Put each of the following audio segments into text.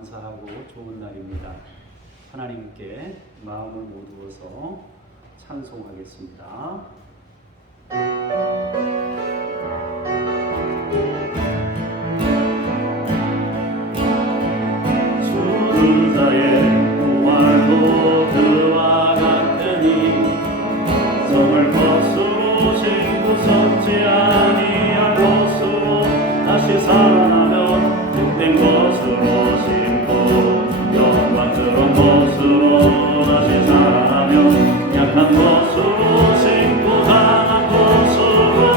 감사하고 좋은 날입니다. 하나님께 마음을 모두어서 찬송하겠습니다. 수들자의 부활도 그와 같으니 성을 벗으로 신고 섰지 아니할 것으로 다시 살아나면 된 것으로 신고 영광스러운 것으로 다시 살아나면 약한 것으로 신고 강한 것으로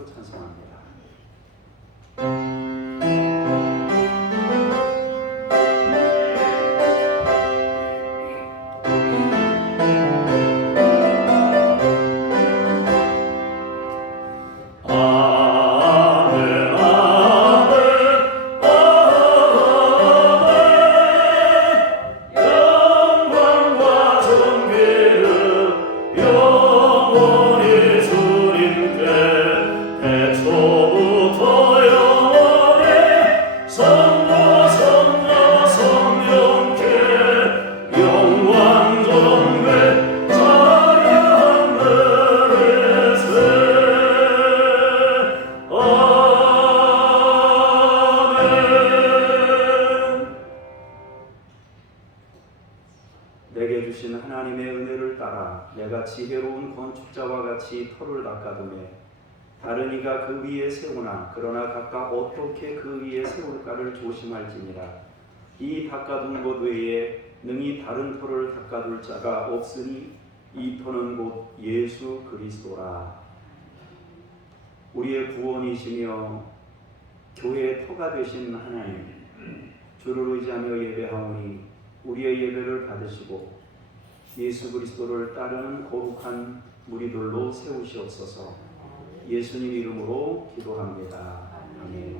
부르고 찬송합니다. 내게 주신 하나님의 은혜를 따라 내가 지혜로운 건축자와 같이 터를 닦아두매 다른 이가 그 위에 세우나 그러나 각각 어떻게 그 위에 세울까를 조심할지니라. 이 닦아둔 것 외에 능히 다른 터를 닦아둘 자가 없으니 이 터는 곧 예수 그리스도라. 우리의 구원이시며 교회의 터가 되신 하나님, 주를 의지하며 예배하오니 우리의 예배를 받으시고 예수 그리스도를 따르는 거룩한 무리들로 세우시옵소서. 예수님 이름으로 기도합니다. 아멘.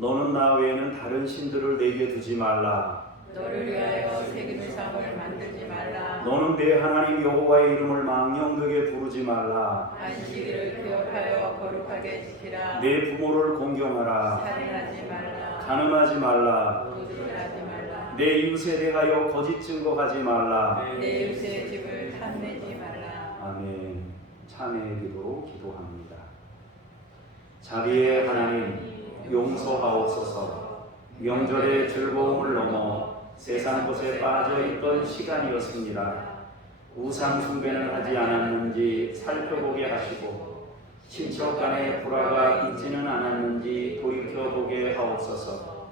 너는 나 외에는 다른 신들을 내게 두지 말라. 너를 위하여 새기는 상을 만들지 말라. 너는 내 하나님 여호와의 이름을 망령되게 부르지 말라. 안식일을 기억하여 거룩하게 지키라. 내 부모를 공경하라. 살인하지 말라. 간음하지 말라. 도둑질하지 말라. 내 이웃에 대하여 거짓 증거하지 말라. 내 이웃의 집을 탐내지 말라. 아멘. 찬양의 기도로 기도합니다. 자비의 하나님, 용서하옵소서. 명절의 즐거움을 넘어 세상 곳에 빠져있던 시간이었습니다. 우상 숭배는 하지 않았는지 살펴보게 하시고 친척 간의 불화가 있지는 않았는지 돌이켜보게 하옵소서.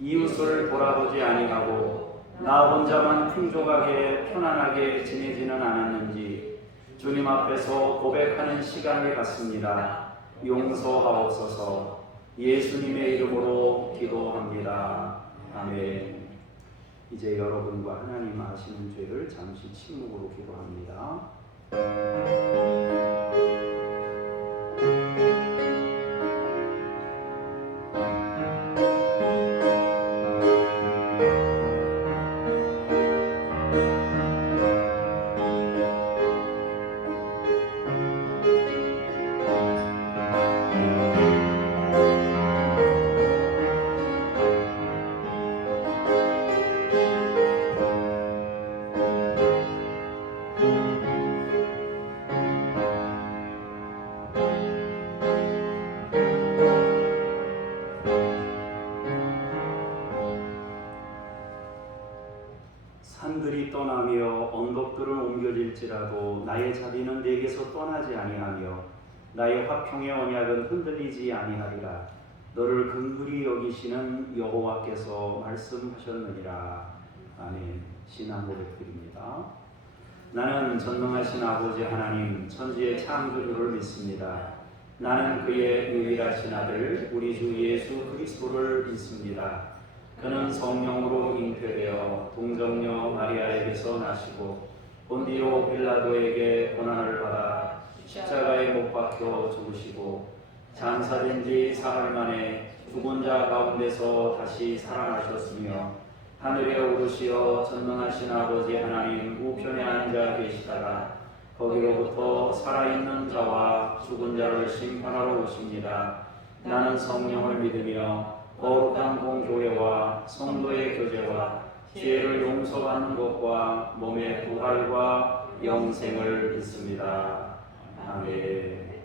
이웃을 돌아보지 아니하고 나 혼자만 풍족하게 편안하게 지내지는 않았는지 주님 앞에서 고백하는 시간이 같습니다. 용서하옵소서. 예수님의 이름으로 기도합니다. 아멘. 이제 여러분과 하나님 아시는 죄를 잠시 침묵으로 기도합니다. 산들이 떠나며 언덕들은 옮겨질지라도 나의 자비는 내게서 떠나지 아니하며 나의 화평의 언약은 흔들리지 아니하리라. 너를 긍휼히 여기시는 여호와께서 말씀하셨느니라. 아멘. 신앙 고백드립니다. 나는 전능하신 아버지 하나님 천지의 창조주를 믿습니다. 나는 그의 유일하신 아들 우리 주 예수 그리스도를 믿습니다. 그는 성령으로 잉태되어 동정녀 마리아에게서 나시고 본디오 빌라도에게 고난을 받아 십자가에 못 박혀 죽으시고 장사된 지 사흘 만에 죽은 자 가운데서 다시 살아나셨으며 하늘에 오르시어 전능하신 아버지 하나님 우편에 앉아 계시다가 거기로부터 살아있는 자와 죽은 자를 심판하러 오십니다. 나는 성령을 믿으며 거룩한 공교회와 성도의 교제와 죄를 용서받는 것과 몸의 부활과 영생을 믿습니다. 아멘.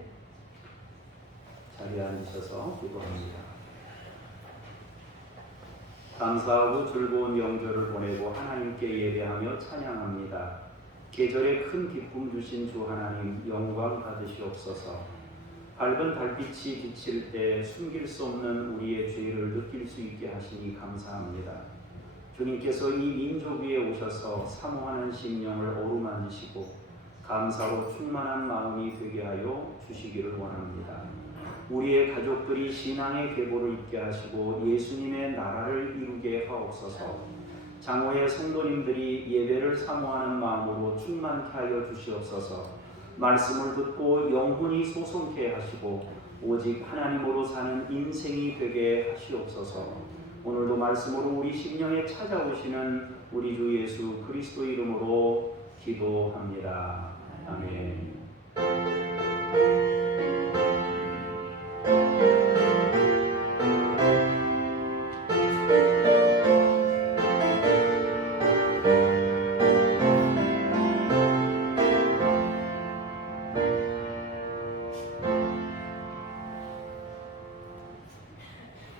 자리에 앉으셔서 기도합니다. 감사하고 즐거운 명절을 보내고 하나님께 예배하며 찬양합니다. 계절에 큰 기쁨 주신 주 하나님 영광 받으시옵소서. 밝은 달빛이 비칠 때 숨길 수 없는 우리의 죄를 느낄 수 있게 하시니 감사합니다. 주님께서 이 민족 위에 오셔서 사모하는 심령을 어루만지시고 감사로 충만한 마음이 되게 하여 주시기를 원합니다. 우리의 가족들이 신앙의 계보를 잇게 하시고 예수님의 나라를 이루게 하옵소서. 장로의 성도님들이 예배를 사모하는 마음으로 충만케 하여 주시옵소서. 말씀을 듣고 영혼이 소송케 하시고 오직 하나님으로 사는 인생이 되게 하시옵소서. 오늘도 말씀으로 우리 심령에 찾아오시는 우리 주 예수 그리스도 이름으로 기도합니다. 아멘.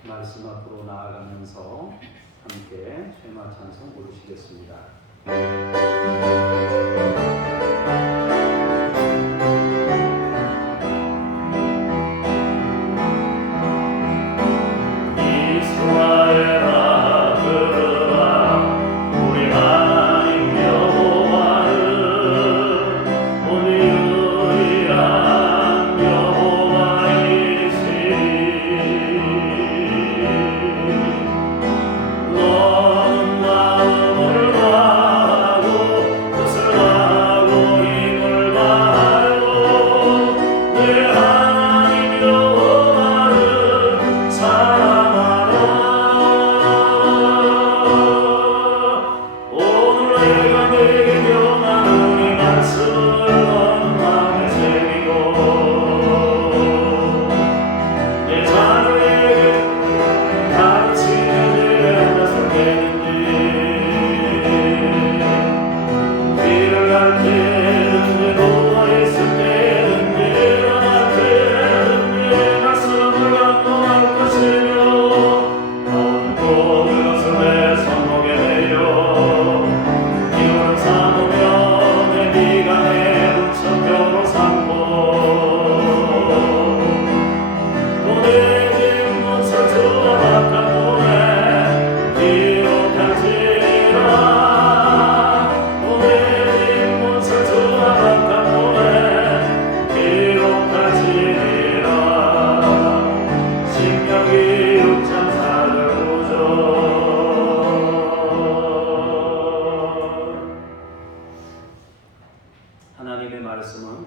말씀 앞으로 나아가면서 함께 쉐마 찬송 부르시겠습니다. 너는 마음을 다하고 뜻을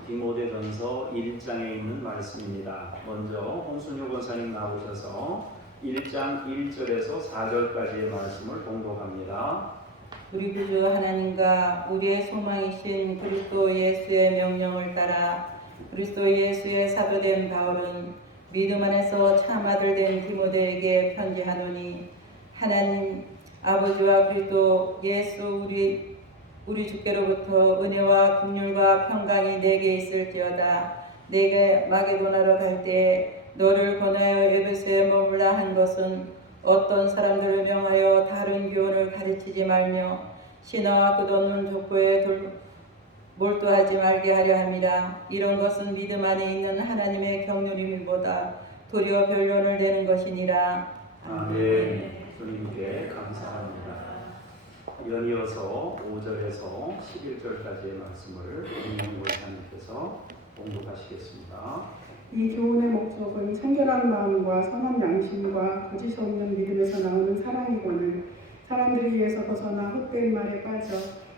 디모데전서 1장에 있는 말씀입니다. 먼저 홍순효 권사님 나오셔서 1장 1절에서 4절까지의 말씀을 봉독합니다. 우리 구주 하나님과 우리의 소망이신 그리스도 예수의 명령을 따라 그리스도 예수의 사도된 바울은 믿음 안에서 참 아들 된 디모데에게 편지하노니 하나님 아버지와 그리스도 예수 우리 주께로부터 은혜와 긍휼과 평강이 내게 있을지어다. 내게 마게도나로 갈 때 너를 권하여 에베소에 머물라 한 것은 어떤 사람들을 명하여 다른 교훈을 가르치지 말며 신화와 끝없는 족보에 몰두하지 말게 하려 함이라. 이런 것은 믿음 안에 있는 하나님의 경륜임보다 도리어 변론을 내는 것이니라. 아멘. 주님께 감사합니다. 연이어서 5절에서 11절까지의 말씀을 김영희 권사님께서 봉독하시겠습니다. 이 교훈의 목적은 청결한 마음과 선한 양심과 거짓 없는 믿음에서 나오는 사랑이거늘 사람들이 이에서 벗어나 헛된 말에 빠져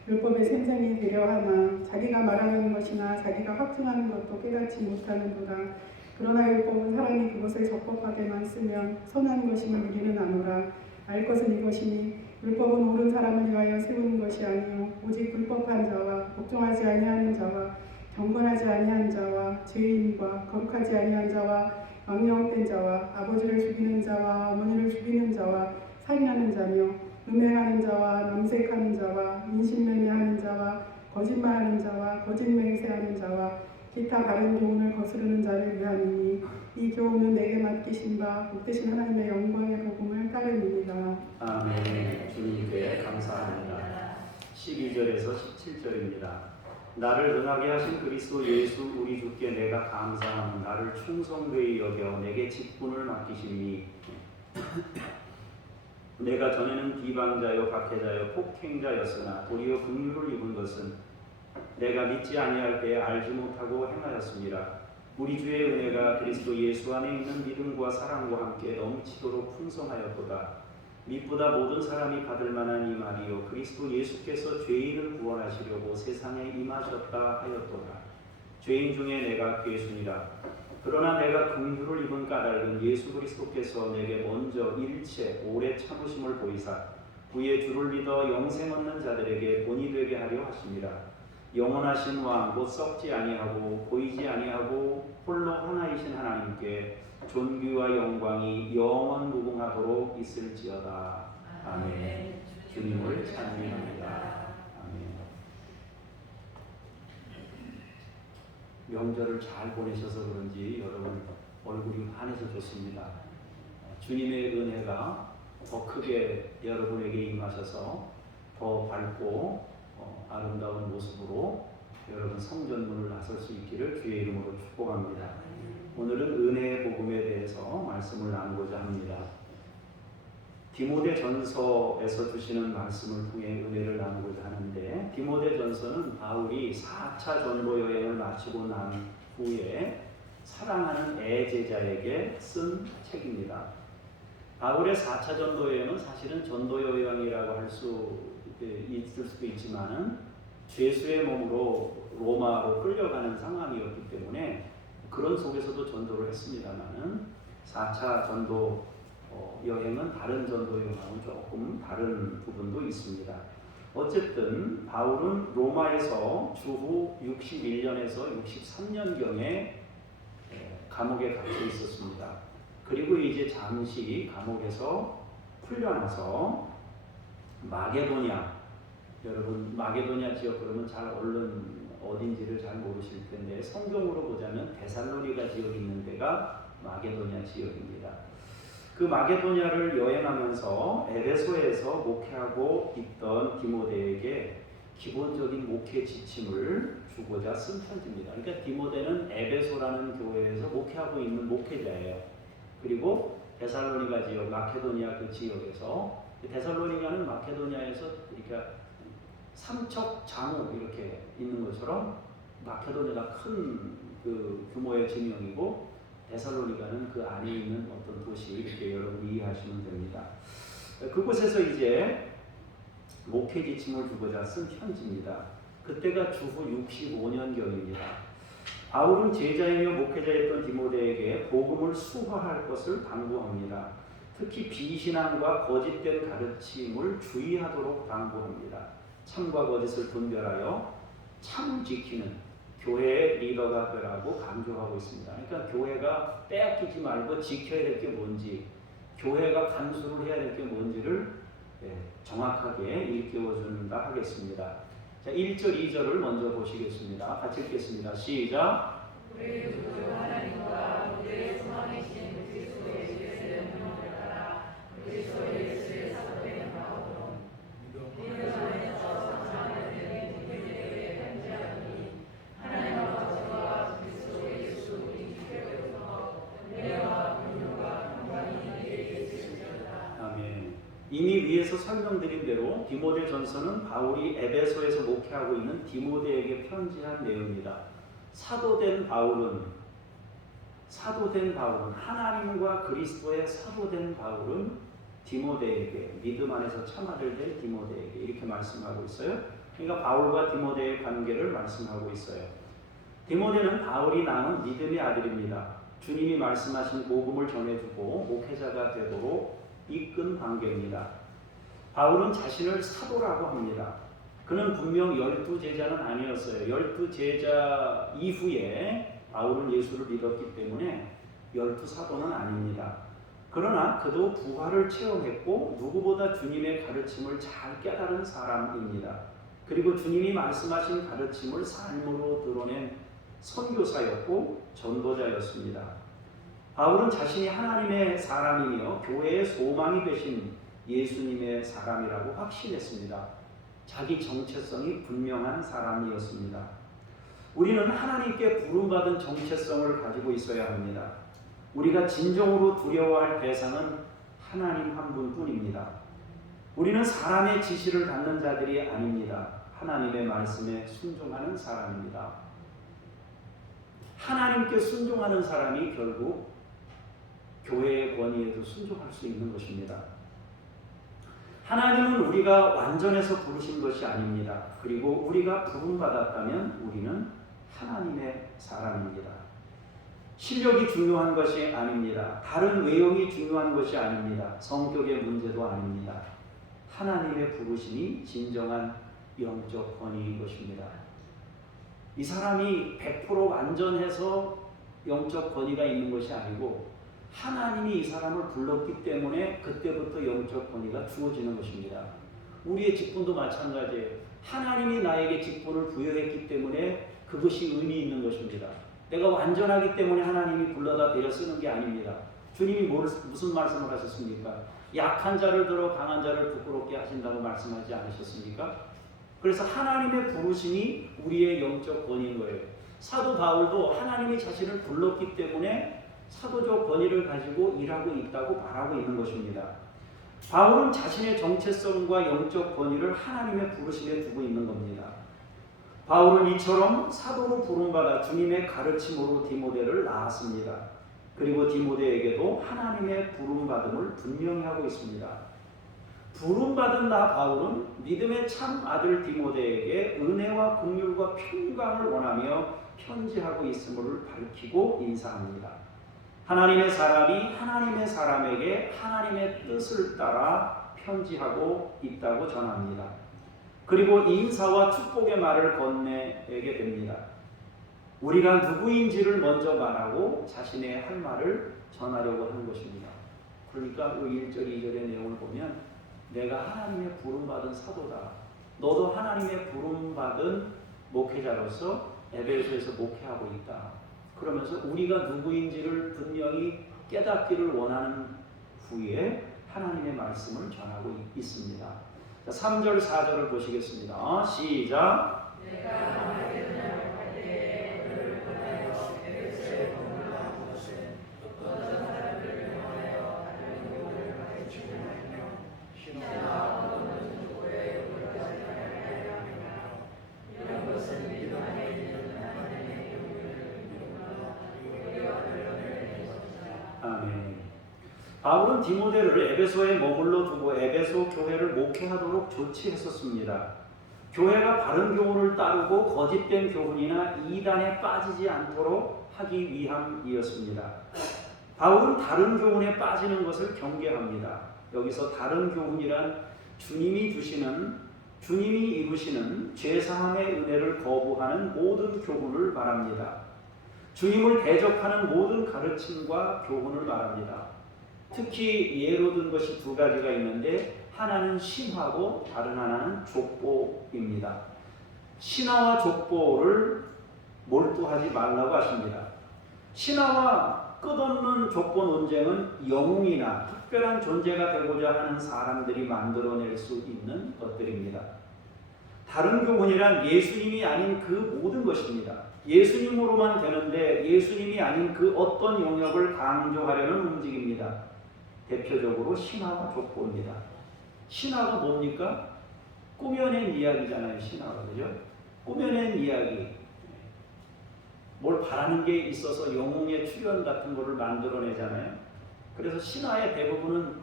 율법의 생생이 되려 하나 자기가 말하는 것이나 자기가 확증하는 것도 깨닫지 못하는도다. 그러나 율법은 사람이 그것을 적법하게만 쓰면 선한 것임을 누리는 아노라. 알 것은 이것이니 율법은 옳은 사람을 위하여 세우는 것이 아니요 오직 불법한 자와 복종하지 아니하는 자와 경건하지 아니한 자와 죄인과 거룩하지 아니한 자와 망령된 자와 아버지를 죽이는 자와 어머니를 죽이는 자와 살인하는 자며 음행하는 자와 남색하는 자와 인신매매하는 자와 거짓말하는 자와 거짓 맹세하는 자와 기타 바른 교훈을 거스르는 자를 위함이니 이 교훈은 내게 맡기신 바 복되신 하나님의 영광의 복음을 따름이니라. 아멘. 주님께 감사합니다. 12절에서 17절입니다. 나를 응하게 하신 그리스도 예수 우리 주께 내가 감사하는 나를 충성되이 여겨 내게 직분을 맡기시니 내가 전에는 비방자요 박해자요 폭행자였으나 도리어 긍휼을 입은 것은 내가 믿지 아니할 때에 알지 못하고 행하였습니다. 우리 주의 은혜가 그리스도 예수 안에 있는 믿음과 사랑과 함께 넘치도록 풍성하였도다. 믿보다 모든 사람이 받을 만한 이 말이요 그리스도 예수께서 죄인을 구원하시려고 세상에 임하셨다 하였도다. 죄인 중에 내가 괴순이라. 그러나 내가 긍휼을 입은 까닭은 예수 그리스도께서 내게 먼저 일체 오래 참으심을 보이사 그의 주를 믿어 영생 얻는 자들에게 본이 되게 하려 하심이라. 영원하신 왕 곧 썩지 아니하고 보이지 아니하고 홀로 하나이신 하나님께 존귀와 영광이 영원 무궁하도록 있을지어다. 아멘. 주님을 찬미합니다. 아멘. 명절을 잘 보내셔서 그런지 여러분 얼굴이 환해서 좋습니다. 주님의 은혜가 더 크게 여러분에게 임하셔서 더 밝고 아름다운 모습으로 여러분 성전문을 나설 수 있기를 주의 이름으로 축복합니다. 오늘은 은혜의 복음에 대해서 말씀을 나누고자 합니다. 디모데전서에서 주시는 말씀을 통해 은혜를 나누고자 하는데 디모데전서는 바울이 4차 전도 여행을 마치고 난 후에 사랑하는 애제자에게 쓴 책입니다. 바울의 4차 전도 여행은 사실은 전도 여행이라고 할 수 있을 수도 있지만은 죄수의 몸으로 로마로 끌려가는 상황이었기 때문에 그런 속에서도 전도를 했습니다만은 4차 전도 여행은 다른 전도 여행하고 조금 다른 부분도 있습니다. 어쨌든 바울은 로마에서 주후 61년에서 63년경에 감옥에 갇혀 있었습니다. 그리고 이제 잠시 감옥에서 풀려나서 마게도냐, 여러분 마게도냐 지역 그러면 잘 얼른 어딘지를 잘 모르실 텐데 성경으로 보자면 데살로니가 지역이 있는 데가 마게도냐 지역입니다. 그 마게도냐를 여행하면서 에베소에서 목회하고 있던 디모데에게 기본적인 목회 지침을 주고자 쓴 편지입니다. 그러니까 디모데는 에베소라는 교회에서 목회하고 있는 목회자예요. 그리고 데살로니가 지역, 마케도니아 그 지역에서 데살로니가는 마케도니아에서 그러니까 삼척 장우 이렇게 있는 것처럼 마케도니아가 큰 그 규모의 지명이고 데살로니가는 그 안에 있는 어떤 도시 이렇게 여러분 이해하시면 됩니다. 그곳에서 이제 목회 지침을 주고자 쓴 편지입니다. 그때가 주후 65년경입니다. 바울은 제자이며 목회자였던 디모데에게 복음을 수화할 것을 당부합니다. 특히 비신앙과 거짓된 가르침을 주의하도록 당부합니다. 참과 거짓을 분별하여 참 지키는 교회의 리더가 되라고 강조하고 있습니다. 그러니까 교회가 빼앗기지 말고 지켜야 될 게 뭔지, 교회가 간수를 해야 될 게 뭔지를 정확하게 일깨워준다 하겠습니다. 자, 1절, 2절을 먼저 보시겠습니다. 같이 읽겠습니다. 시작. 우리 주 하나님과 우리의 소망이신 그리스도 예수의 명령을 따라 그리스도 예수의 사도된 바울은 믿음 안에서 사랑하는 우리에게 편지하노니 하나님 아버지와 그리스도 예수 우리 주께로서 은혜와 긍휼과 평강이 내게 있으시리로다. 아멘. 이미 위에서 설명드린 대로 디모데전서는 바울이 에베소에서 목회하고 있는 디모데에게 편지한 내용입니다. 사도된 바울은 하나님과 그리스도의 사도된 바울은 디모데에게, 믿음 안에서 참 아들 된 디모데에게 이렇게 말씀하고 있어요. 그러니까 바울과 디모데의 관계를 말씀하고 있어요. 디모데는 바울이 낳은 믿음의 아들입니다. 주님이 말씀하신 복음을 전해주고 목회자가 되도록 이끈 관계입니다. 바울은 자신을 사도라고 합니다. 그는 분명 12제자는 아니었어요. 12제자 이후에 바울은 예수를 믿었기 때문에 12사도는 아닙니다. 그러나 그도 부활을 체험했고 누구보다 주님의 가르침을 잘 깨달은 사람입니다. 그리고 주님이 말씀하신 가르침을 삶으로 드러낸 선교사였고 전도자였습니다. 바울은 자신이 하나님의 사람이며 교회의 소망이 되신 예수님의 사람이라고 확신했습니다. 자기 정체성이 분명한 사람이었습니다. 우리는 하나님께 부름받은 정체성을 가지고 있어야 합니다. 우리가 진정으로 두려워할 대상은 하나님 한 분뿐입니다. 우리는 사람의 지시를 받는 자들이 아닙니다. 하나님의 말씀에 순종하는 사람입니다. 하나님께 순종하는 사람이 결국 교회의 권위에도 순종할 수 있는 것입니다. 하나님은 우리가 완전해서 부르신 것이 아닙니다. 그리고 우리가 부름받았다면 우리는 하나님의 사람입니다. 실력이 중요한 것이 아닙니다. 다른 외형이 중요한 것이 아닙니다. 성격의 문제도 아닙니다. 하나님의 부르심이 진정한 영적 권위인 것입니다. 이 사람이 100% 완전해서 영적 권위가 있는 것이 아니고 하나님이 이 사람을 불렀기 때문에 그때부터 영적 권위가 주어지는 것입니다. 우리의 직분도 마찬가지예요. 하나님이 나에게 직분을 부여했기 때문에 그것이 의미 있는 것입니다. 내가 완전하기 때문에 하나님이 불러다 데려 쓰는 게 아닙니다. 주님이 무슨 말씀을 하셨습니까? 약한 자를 들어 강한 자를 부끄럽게 하신다고 말씀하지 않으셨습니까? 그래서 하나님의 부르심이 우리의 영적 권위인 거예요. 사도 바울도 하나님이 자신을 불렀기 때문에 사도적 권위를 가지고 일하고 있다고 말하고 있는 것입니다. 바울은 자신의 정체성과 영적 권위를 하나님의 부르심에 두고 있는 겁니다. 바울은 이처럼 사도로 부름받아 주님의 가르침으로 디모데를 낳았습니다. 그리고 디모데에게도 하나님의 부름받음을 분명히 하고 있습니다. 부름받은 나 바울은 믿음의 참 아들 디모데에게 은혜와 긍휼과 평강을 원하며 편지하고 있음을 밝히고 인사합니다. 하나님의 사람이 하나님의 사람에게 하나님의 뜻을 따라 편지하고 있다고 전합니다. 그리고 인사와 축복의 말을 건네게 됩니다. 우리가 누구인지를 먼저 말하고 자신의 할 말을 전하려고 하는 것입니다. 그러니까 1절, 2절의 내용을 보면 내가 하나님의 부름받은 사도다. 너도 하나님의 부름받은 목회자로서 에베소에서 목회하고 있다. 그러면서 우리가 누구인지를 분명히 깨닫기를 원하는 후에 하나님의 말씀을 전하고 있습니다. 자, 3절, 4절을 보시겠습니다. 시작. 내가 할 때에 너를 보내어 에베소에 머물러 것은 어떤 사람들을 명하여 다른 교훈을 가르치려 하며 신하와 어떤 족보에 올라가지 말아야 하며 이런 것은 믿음 안에 있는 하나님의 교훈을 믿음으로 우리와 결론을 내는 것이다. 아멘. 바울은 디모데를 에베소에 머물러 두고 에베소 교회를 목회하도록 조치했었습니다. 교회가 바른 교훈을 따르고 거짓된 교훈이나 이단에 빠지지 않도록 하기 위함이었습니다. 바울은 다른 교훈에 빠지는 것을 경계합니다. 여기서 다른 교훈이란 주님이 이루시는 죄사함의 은혜를 거부하는 모든 교훈을 말합니다. 주님을 대적하는 모든 가르침과 교훈을 말합니다. 특히 예로 든 것이 두 가지가 있는데 하나는 신화고 다른 하나는 족보입니다. 신화와 족보를 몰두하지 말라고 하십니다. 신화와 끝없는 족보 논쟁은 영웅이나 특별한 존재가 되고자 하는 사람들이 만들어낼 수 있는 것들입니다. 다른 교훈이란 예수님이 아닌 그 모든 것입니다. 예수님으로만 되는데 예수님이 아닌 그 어떤 영역을 강조하려는 움직임입니다. 대표적으로 신화와 족보입니다. 신화가 뭡니까? 꾸며낸 이야기잖아요. 신화가, 그죠? 꾸며낸 이야기. 뭘 바라는 게 있어서 영웅의 출현 같은 거를 만들어내잖아요. 그래서 신화의 대부분은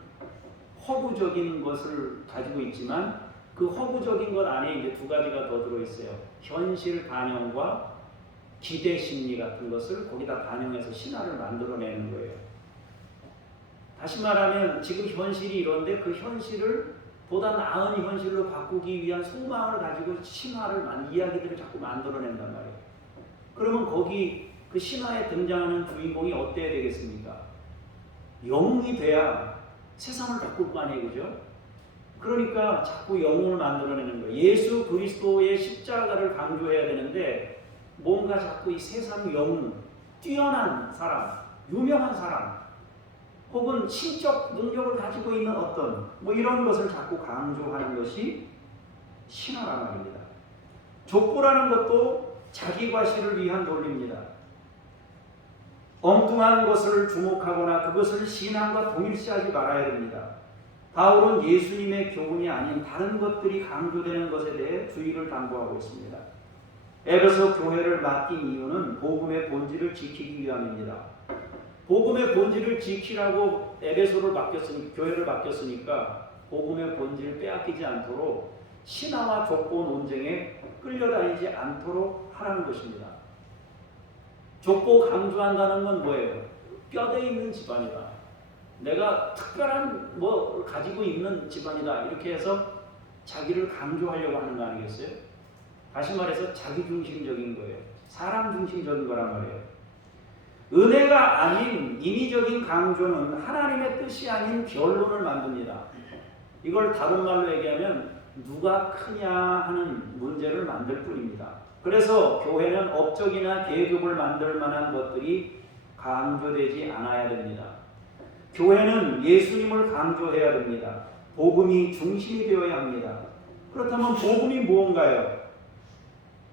허구적인 것을 가지고 있지만 그 허구적인 것 안에 이제 두 가지가 더 들어있어요. 현실 반영과 기대 심리 같은 것을 거기다 반영해서 신화를 만들어내는 거예요. 다시 말하면 지금 현실이 이런데 그 현실을 보다 나은 현실로 바꾸기 위한 소망을 가지고 이야기들을 자꾸 만들어낸단 말이에요. 그러면 거기 그 신화에 등장하는 주인공이 어때야 되겠습니까? 영웅이 돼야 세상을 바꿀 거 아니에요, 그죠? 그러니까 자꾸 영웅을 만들어내는 거예요. 예수 그리스도의 십자가를 강조해야 되는데 뭔가 자꾸 이 세상 영웅, 뛰어난 사람, 유명한 사람, 혹은 신적 능력을 가지고 있는 어떤 이런 것을 자꾸 강조하는 것이 신화란 말입니다. 족보라는 것도 자기 과시를 위한 논리입니다. 엉뚱한 것을 주목하거나 그것을 신앙과 동일시하지 말아야 됩니다. 바울은 예수님의 교훈이 아닌 다른 것들이 강조되는 것에 대해 주의를 당부하고 있습니다. 에베소 교회를 맡긴 이유는 복음의 본질을 지키기 위함입니다. 복음의 본질을 지키라고 교회를 맡겼으니까 복음의 본질을 빼앗기지 않도록 신화와 족보 논쟁에 끌려다니지 않도록 하라는 것입니다. 족보 강조한다는 건 뭐예요? 뼈대 있는 집안이다. 내가 특별한 뭐 가지고 있는 집안이다. 이렇게 해서 자기를 강조하려고 하는 거 아니겠어요? 다시 말해서 자기중심적인 거예요. 사람 중심적인 거란 말이에요. 은혜가 아닌 인위적인 강조는 하나님의 뜻이 아닌 결론을 만듭니다. 이걸 다른 말로 얘기하면 누가 크냐 하는 문제를 만들 뿐입니다. 그래서 교회는 업적이나 계급을 만들 만한 것들이 강조되지 않아야 됩니다. 교회는 예수님을 강조해야 됩니다. 복음이 중심이 되어야 합니다. 그렇다면 복음이 무언가요?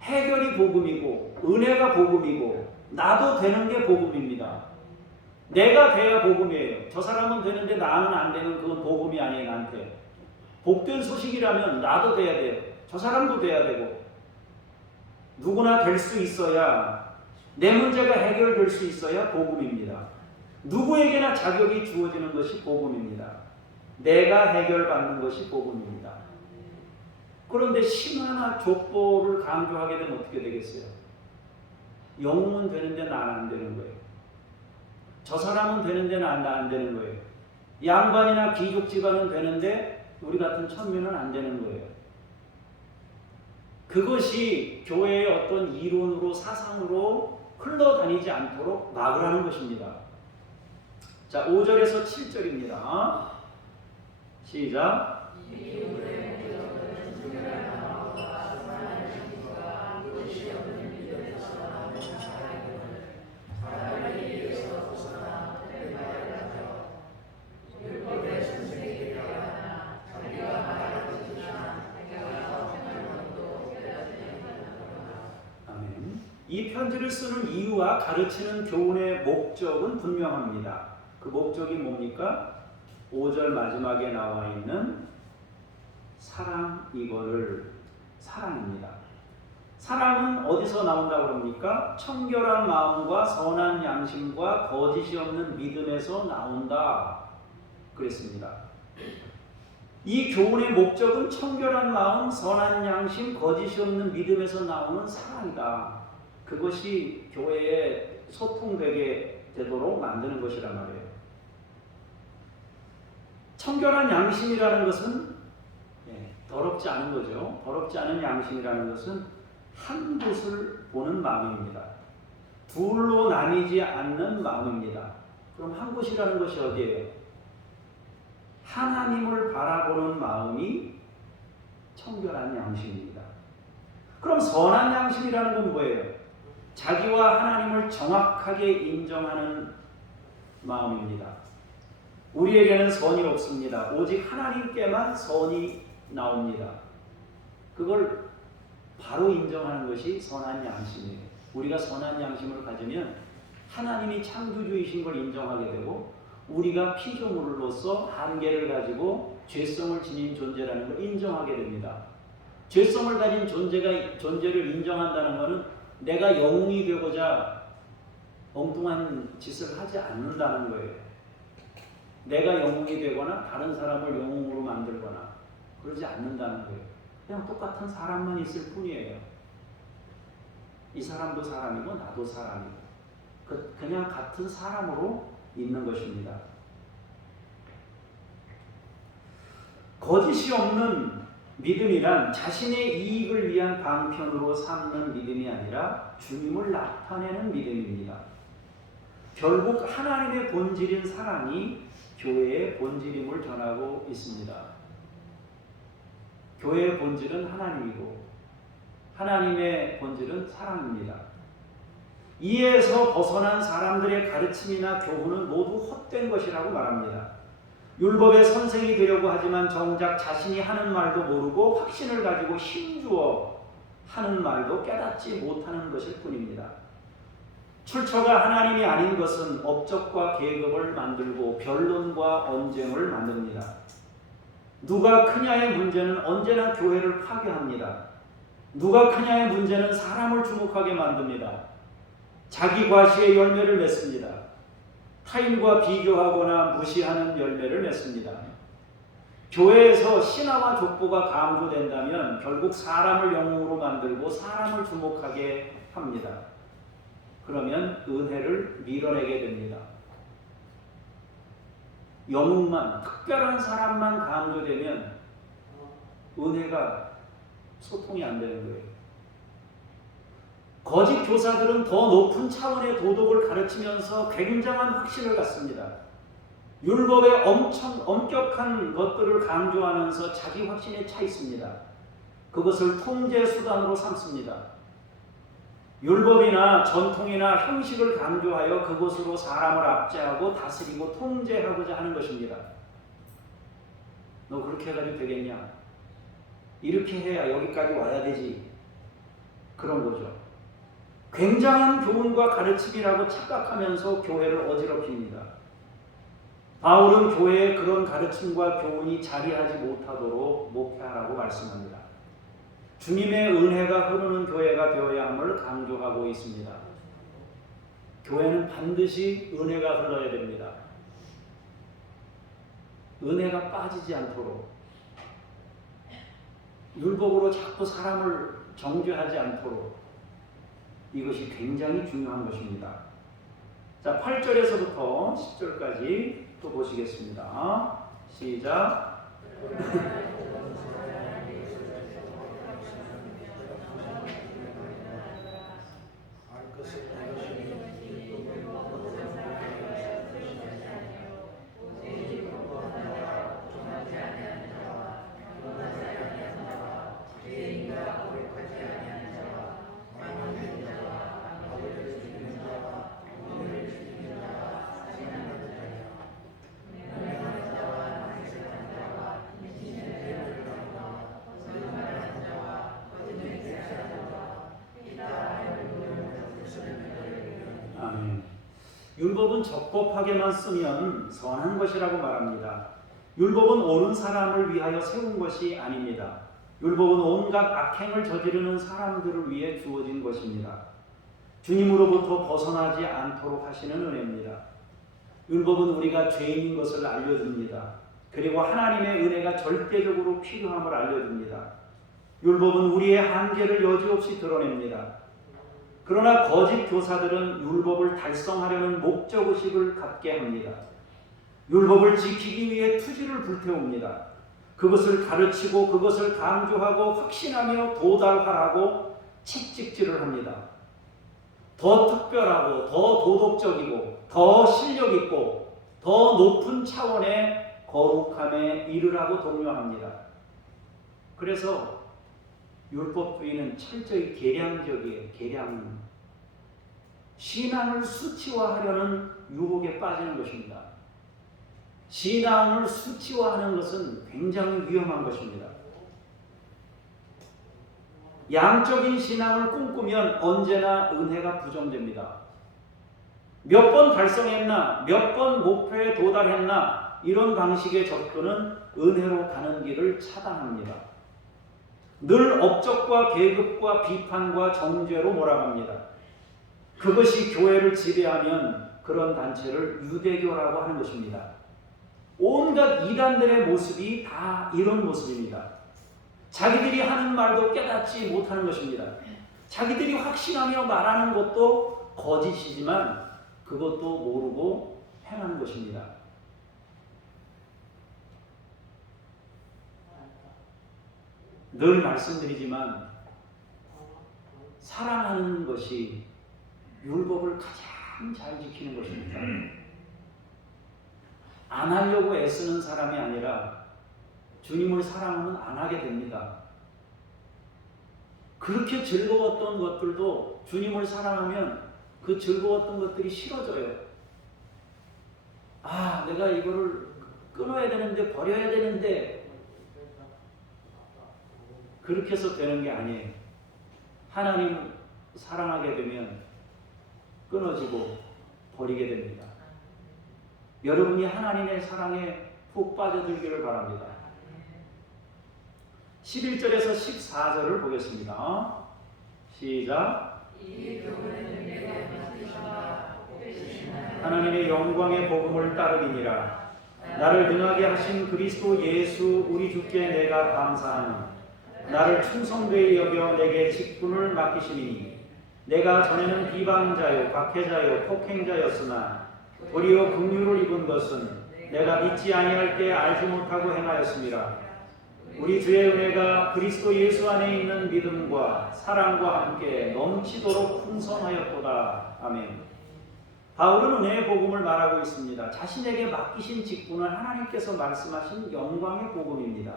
해결이 복음이고 은혜가 복음이고 나도 되는 게 복음입니다. 내가 돼야 복음이에요. 저 사람은 되는데 나는 안 되면 그건 복음이 아니에요. 나한테. 복된 소식이라면 나도 돼야 돼요. 저 사람도 돼야 되고 누구나 될 수 있어야 내 문제가 해결될 수 있어야 복음입니다. 누구에게나 자격이 주어지는 것이 복음입니다. 내가 해결받는 것이 복음입니다. 그런데 신화나 족보를 강조하게 되면 어떻게 되겠어요? 영웅은 되는데 나는 안 되는 거예요. 저 사람은 되는데 나는 안 되는 거예요. 양반이나 귀족 집안은 되는데 우리 같은 천민은 안 되는 거예요. 그것이 교회의 어떤 이론으로 사상으로 흘러다니지 않도록 막으라는 것입니다. 자, 5절에서 7절입니다. 시작. 이 편지를 쓰는 이유와 가르치는 교훈의 목적은 분명합니다. 그 목적이 뭡니까? 5절 마지막에 나와 있는 사랑입니다. 사랑은 어디서 나온다고 그럽니까? 청결한 마음과 선한 양심과 거짓이 없는 믿음에서 나온다 그랬습니다. 이 교훈의 목적은 청결한 마음, 선한 양심, 거짓이 없는 믿음에서 나오는 사랑이다. 그것이 교회에 소통되게 되도록 만드는 것이란 말이에요. 청결한 양심이라는 것은 더럽지 않은 거죠. 더럽지 않은 양심이라는 것은 한 곳을 보는 마음입니다. 둘로 나뉘지 않는 마음입니다. 그럼 한 곳이라는 것이 어디예요? 하나님을 바라보는 마음이 청결한 양심입니다. 그럼 선한 양심이라는 건 뭐예요? 자기와 하나님을 정확하게 인정하는 마음입니다. 우리에게는 선이 없습니다. 오직 하나님께만 선이 나옵니다. 그걸 바로 인정하는 것이 선한 양심이에요. 우리가 선한 양심을 가지면 하나님이 창조주이신 걸 인정하게 되고 우리가 피조물로서 한계를 가지고 죄성을 지닌 존재라는 걸 인정하게 됩니다. 죄성을 가진 존재를 인정한다는 것은 내가 영웅이 되고자 엉뚱한 짓을 하지 않는다는 거예요. 내가 영웅이 되거나 다른 사람을 영웅으로 만들거나 그러지 않는다는 거예요. 그냥 똑같은 사람만 있을 뿐이에요. 이 사람도 사람이고 나도 사람이고 그냥 같은 사람으로 있는 것입니다. 거짓이 없는 믿음이란 자신의 이익을 위한 방편으로 삼는 믿음이 아니라 주님을 나타내는 믿음입니다. 결국 하나님의 본질인 사랑이 교회의 본질임을 전하고 있습니다. 교회의 본질은 하나님이고 하나님의 본질은 사랑입니다. 이에서 벗어난 사람들의 가르침이나 교훈은 모두 헛된 것이라고 말합니다. 율법의 선생이 되려고 하지만 정작 자신이 하는 말도 모르고 확신을 가지고 힘주어 하는 말도 깨닫지 못하는 것일 뿐입니다. 출처가 하나님이 아닌 것은 업적과 계급을 만들고 변론과 언쟁을 만듭니다. 누가 크냐의 문제는 언제나 교회를 파괴합니다. 누가 크냐의 문제는 사람을 주목하게 만듭니다. 자기 과시의 열매를 맺습니다. 타인과 비교하거나 무시하는 열매를 맺습니다. 교회에서 신화와 족보가 강조된다면 결국 사람을 영웅으로 만들고 사람을 주목하게 합니다. 그러면 은혜를 밀어내게 됩니다. 영웅만, 특별한 사람만 강조되면 은혜가 소통이 안 되는 거예요. 거짓 교사들은 더 높은 차원의 도덕을 가르치면서 굉장한 확신을 갖습니다. 율법의 엄격한 것들을 강조하면서 자기 확신에 차 있습니다. 그것을 통제 수단으로 삼습니다. 율법이나 전통이나 형식을 강조하여 그것으로 사람을 압제하고 다스리고 통제하고자 하는 것입니다. 너 그렇게 해가지고 되겠냐? 이렇게 해야 여기까지 와야 되지. 그런 거죠. 굉장한 교훈과 가르침이라고 착각하면서 교회를 어지럽힙니다. 바울은 교회에 그런 가르침과 교훈이 자리하지 못하도록 목회하라고 말씀합니다. 주님의 은혜가 흐르는 교회가 되어야 함을 강조하고 있습니다. 교회는 반드시 은혜가 흘러야 됩니다. 은혜가 빠지지 않도록 율법으로 자꾸 사람을 정죄하지 않도록 이것이 굉장히 중요한 것입니다. 자, 8절에서부터 10절까지 또 보시겠습니다. 시작. 율법은 적법하게만 쓰면 선한 것이라고 말합니다. 율법은 옳은 사람을 위하여 세운 것이 아닙니다. 율법은 온갖 악행을 저지르는 사람들을 위해 주어진 것입니다. 주님으로부터 벗어나지 않도록 하시는 은혜입니다. 율법은 우리가 죄인인 것을 알려줍니다. 그리고 하나님의 은혜가 절대적으로 필요함을 알려줍니다. 율법은 우리의 한계를 여지없이 드러냅니다. 그러나 거짓 교사들은 율법을 달성하려는 목적의식을 갖게 합니다. 율법을 지키기 위해 투지를 불태웁니다. 그것을 가르치고 그것을 강조하고 확신하며 도달하라고 채찍질을 합니다. 더 특별하고 더 도덕적이고 더 실력있고 더 높은 차원의 거룩함에 이르라고 독려합니다. 그래서 율법주의는 철저히 계량적이에요. 계량. 신앙을 수치화하려는 유혹에 빠지는 것입니다. 신앙을 수치화하는 것은 굉장히 위험한 것입니다. 양적인 신앙을 꿈꾸면 언제나 은혜가 부정됩니다. 몇 번 달성했나, 몇 번 목표에 도달했나, 이런 방식의 접근은 은혜로 가는 길을 차단합니다. 늘 업적과 계급과 비판과 정죄로 몰아갑니다. 그것이 교회를 지배하면 그런 단체를 유대교라고 하는 것입니다. 온갖 이단들의 모습이 다 이런 모습입니다. 자기들이 하는 말도 깨닫지 못하는 것입니다. 자기들이 확신하며 말하는 것도 거짓이지만 그것도 모르고 행하는 것입니다. 늘 말씀드리지만 사랑하는 것이 율법을 가장 잘 지키는 것입니다. 안 하려고 애쓰는 사람이 아니라 주님을 사랑하면 안 하게 됩니다. 그렇게 즐거웠던 것들도 주님을 사랑하면 그 즐거웠던 것들이 싫어져요. 아, 내가 이거를 끊어야 되는데, 버려야 되는데, 그렇게 해서 되는 게 아니에요. 하나님 사랑하게 되면 끊어지고 버리게 됩니다. 여러분이 하나님의 사랑에 푹 빠져들기를 바랍니다. 11절에서 14절을 보겠습니다. 시작. 하나님의 영광의 복음을 따르기니라. 나를 능하게 하신 그리스도 예수 우리 주께 내가 감사하니 나를 충성되이 여겨 내게 직분을 맡기시니 내가 전에는 비방자요 박해자요 폭행자였으나 도리어 긍휼을 입은 것은 내가 믿지 아니할 때 알지 못하고 행하였습니다. 우리 주의 은혜가 그리스도 예수 안에 있는 믿음과 사랑과 함께 넘치도록 풍성하였도다. 아멘. 바울은 은혜의 복음을 말하고 있습니다. 자신에게 맡기신 직분을 하나님께서 말씀하신 영광의 복음입니다.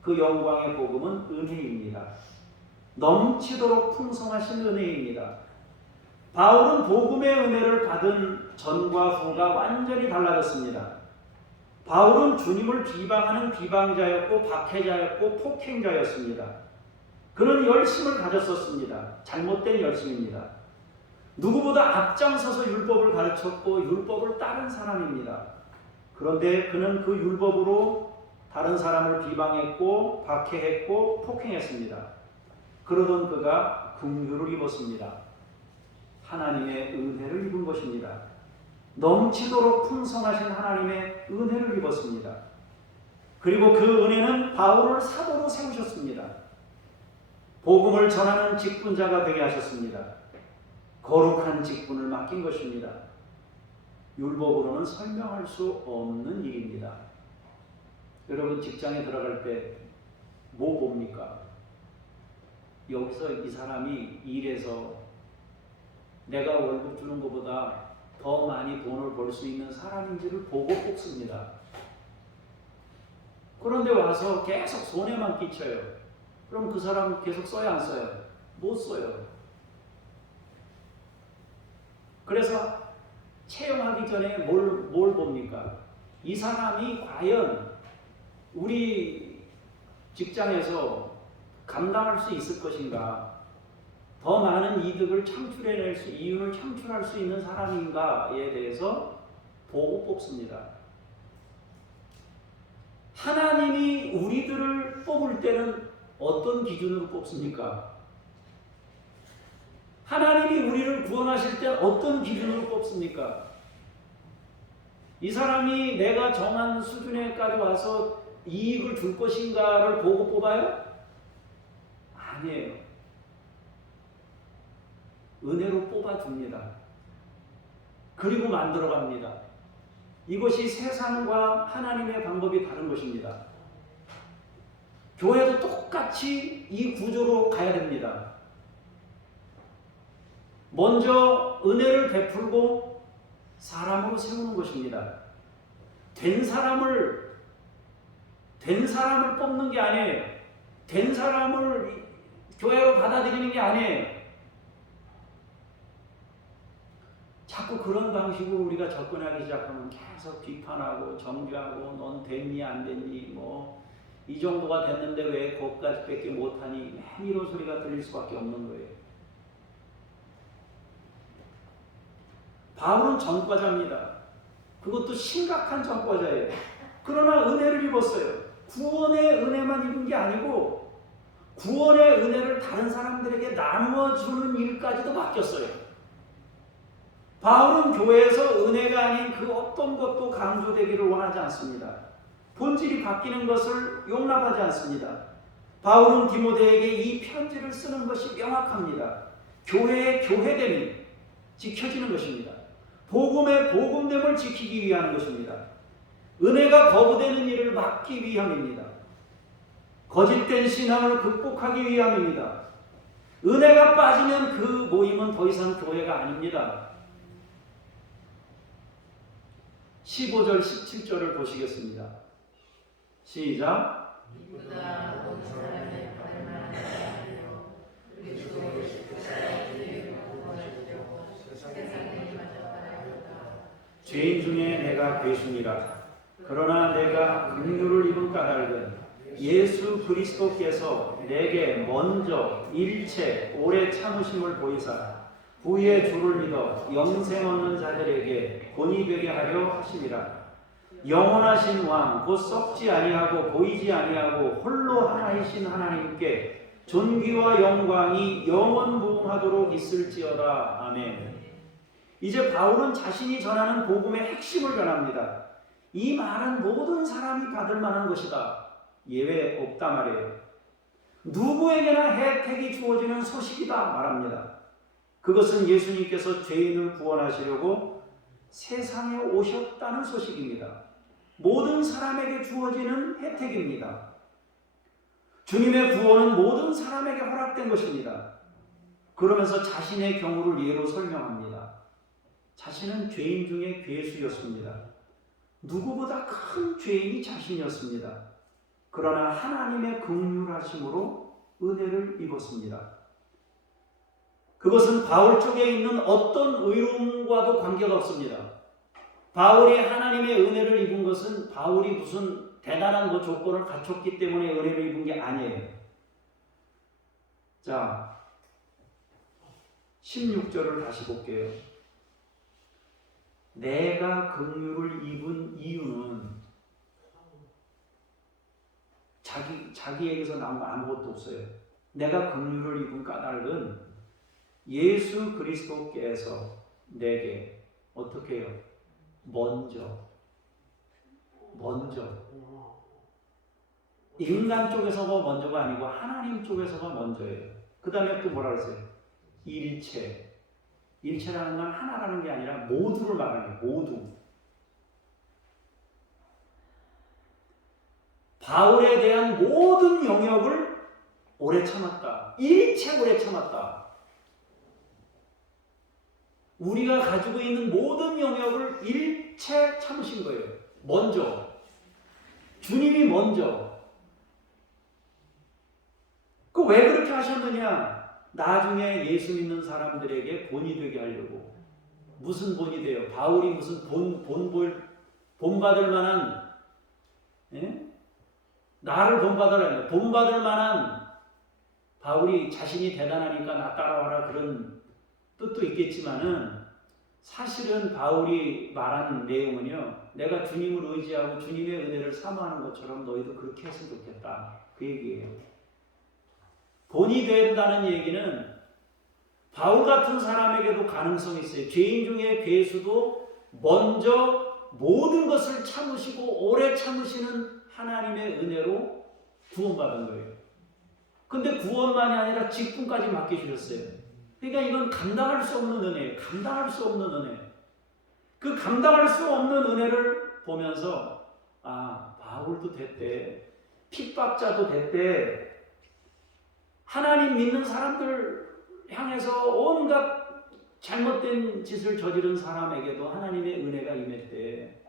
그 영광의 복음은 은혜입니다. 넘치도록 풍성하신 은혜입니다. 바울은 복음의 은혜를 받은 전과 후가 완전히 달라졌습니다. 바울은 주님을 비방하는 비방자였고 박해자였고 폭행자였습니다. 그는 열심을 가졌었습니다. 잘못된 열심입니다. 누구보다 앞장서서 율법을 가르쳤고 율법을 따른 사람입니다. 그런데 그는 그 율법으로 다른 사람을 비방했고 박해했고 폭행했습니다. 그러던 그가 긍휼을 입었습니다. 하나님의 은혜를 입은 것입니다. 넘치도록 풍성하신 하나님의 은혜를 입었습니다. 그리고 그 은혜는 바울을 사도로 세우셨습니다. 복음을 전하는 직분자가 되게 하셨습니다. 거룩한 직분을 맡긴 것입니다. 율법으로는 설명할 수 없는 일입니다. 여러분 직장에 들어갈 때 뭐 봅니까? 여기서 이 사람이 일해서 내가 월급 주는 것보다 더 많이 돈을 벌 수 있는 사람인지를 보고 뽑습니다. 그런데 와서 계속 손해만 끼쳐요. 그럼 그 사람 계속 써야 안 써요? 못 써요. 그래서 채용하기 전에 뭘 봅니까? 이 사람이 과연 우리 직장에서 감당할 수 있을 것인가? 더 많은 이득을 창출해낼 수, 이윤을 창출할 수 있는 사람인가에 대해서 보고 뽑습니다. 하나님이 우리들을 뽑을 때는 어떤 기준으로 뽑습니까? 하나님이 우리를 구원하실 때 어떤 기준으로 뽑습니까? 이 사람이 내가 정한 수준에까지 와서 이익을 줄 것인가를 보고 뽑아요? 아니에요. 은혜로 뽑아줍니다. 그리고 만들어갑니다. 이것이 세상과 하나님의 방법이 다른 것입니다. 교회도 똑같이 이 구조로 가야 됩니다. 먼저 은혜를 베풀고 사람으로 세우는 것입니다. 된 사람을 뽑는 게 아니에요. 된 사람을 교회로 받아들이는 게 아니에요. 자꾸 그런 방식으로 우리가 접근하기 시작하면 계속 비판하고 정죄하고 넌 됐니 안 됐니 뭐 이 정도가 됐는데 왜 그것까지밖에 못하니 맨 이런 소리가 들릴 수밖에 없는 거예요. 바울은 전과자입니다. 그것도 심각한 전과자예요. 그러나 은혜를 입었어요. 구원의 은혜만 입은 게 아니고 구원의 은혜를 다른 사람들에게 나누어 주는 일까지도 맡겼어요. 바울은 교회에서 은혜가 아닌 그 어떤 것도 강조되기를 원하지 않습니다. 본질이 바뀌는 것을 용납하지 않습니다. 바울은 디모데에게 이 편지를 쓰는 것이 명확합니다. 교회의 교회됨이 지켜지는 것입니다. 복음의 복음됨을 지키기 위한 것입니다. 은혜가 거부되는 일을 막기 위함입니다. 거짓된 신앙을 극복하기 위함입니다. 은혜가 빠지면 그 모임은 더 이상 교회가 아닙니다. 15절 17절을 보시겠습니다. 시작. 죄인 중에 내가 괴순이라. 그러나 내가 긍휼을 입은 까닭은 예수 그리스도께서 내게 먼저 일체 오래 참으심을 보이사 후에 주를 믿어 영생 얻는 자들에게 본이 되게 하려 하심이라. 영원하신 왕 곧 썩지 아니하고 보이지 아니하고 홀로 하나이신 하나님께 존귀와 영광이 영원무궁하도록 있을지어다. 아멘. 이제 바울은 자신이 전하는 복음의 핵심을 전합니다. 이 말은 모든 사람이 받을 만한 것이다. 예외 없다 말이에요. 누구에게나 혜택이 주어지는 소식이다 말합니다. 그것은 예수님께서 죄인을 구원하시려고 세상에 오셨다는 소식입니다. 모든 사람에게 주어지는 혜택입니다. 주님의 구원은 모든 사람에게 허락된 것입니다. 그러면서 자신의 경우를 예로 설명합니다. 자신은 죄인 중에 괴수였습니다. 누구보다 큰 죄인이 자신이었습니다. 그러나 하나님의 긍휼하심으로 은혜를 입었습니다. 그것은 바울 쪽에 있는 어떤 의로움과도 관계가 없습니다. 바울이 하나님의 은혜를 입은 것은 바울이 무슨 대단한 조건을 갖췄기 때문에 은혜를 입은 게 아니에요. 자, 16절을 다시 볼게요. 내가 긍휼을 입은 이유는 자기에게서 나온 거 아무것도 없어요. 내가 긍휼을 입은 까닭은 예수 그리스도께서 내게 어떻게 해요? 먼저 인간 쪽에서가 먼저가 아니고 하나님 쪽에서가 먼저예요. 그 다음에 또 뭐라 그랬어요? 일체라는 건 하나라는 게 아니라 모두를 말하는 거예요. 모두. 바울에 대한 모든 영역을 오래 참았다. 일체 오래 참았다. 우리가 가지고 있는 모든 영역을 일체 참으신 거예요. 먼저. 주님이 먼저. 그 왜 그렇게 하셨느냐? 나중에 예수 믿는 사람들에게 본이 되게 하려고. 무슨 본이 돼요? 바울이 무슨 본받을 만한, 예? 나를 본받으라는, 본받을 만한, 바울이 자신이 대단하니까 나 따라와라 그런 뜻도 있겠지만은 사실은 바울이 말하는 내용은요, 내가 주님을 의지하고 주님의 은혜를 사모하는 것처럼 너희도 그렇게 했으면 좋겠다. 그 얘기예요. 본이 된다는 얘기는 바울 같은 사람에게도 가능성이 있어요. 죄인 중에 괴수도 먼저 모든 것을 참으시고 오래 참으시는 하나님의 은혜로 구원받은 거예요. 근데 구원만이 아니라 직분까지 맡겨주셨어요. 그러니까 이건 감당할 수 없는 은혜예요. 감당할 수 없는 은혜. 그 감당할 수 없는 은혜를 보면서 바울도 됐대. 핍박자도 됐대. 하나님 믿는 사람들 향해서 온갖 잘못된 짓을 저지른 사람에게도 하나님의 은혜가 임했대.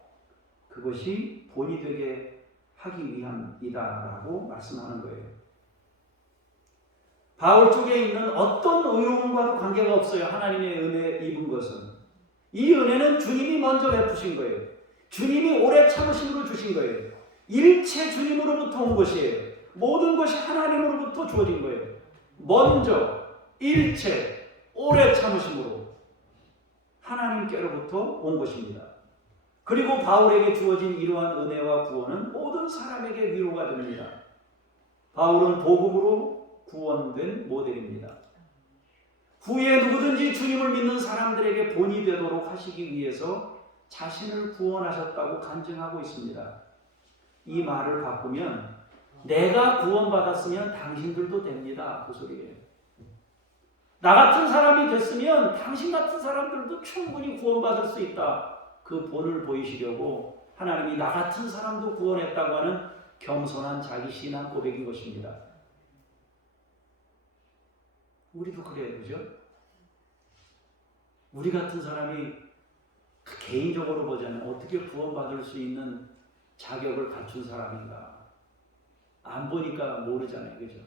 그것이 본이 되게 하기 위함이다라고 말씀하는 거예요. 바울 쪽에 있는 어떤 의로움과도 관계가 없어요. 하나님의 은혜 입은 것은. 이 은혜는 주님이 먼저 베푸신 거예요. 주님이 오래 참으심으로 주신 거예요. 일체 주님으로부터 온 것이에요. 모든 것이 하나님으로부터 주어진 거예요. 먼저 일체 오래 참으심으로 하나님께로부터 온 것입니다. 그리고 바울에게 주어진 이러한 은혜와 구원은 모든 사람에게 위로가 됩니다. 바울은 복음으로 구원된 모델입니다. 후에 누구든지 주님을 믿는 사람들에게 본이 되도록 하시기 위해서 자신을 구원하셨다고 간증하고 있습니다. 이 말을 바꾸면 내가 구원받았으면 당신들도 됩니다. 그 소리예요. 나 같은 사람이 됐으면 당신 같은 사람들도 충분히 구원받을 수 있다. 그 본을 보이시려고 하나님이 나 같은 사람도 구원했다고 하는 겸손한 자기 신앙 고백인 것입니다. 우리도 그래요. 그죠? 우리 같은 사람이 개인적으로 보자면 어떻게 구원받을 수 있는 자격을 갖춘 사람인가? 안 보니까 모르잖아요. 그죠?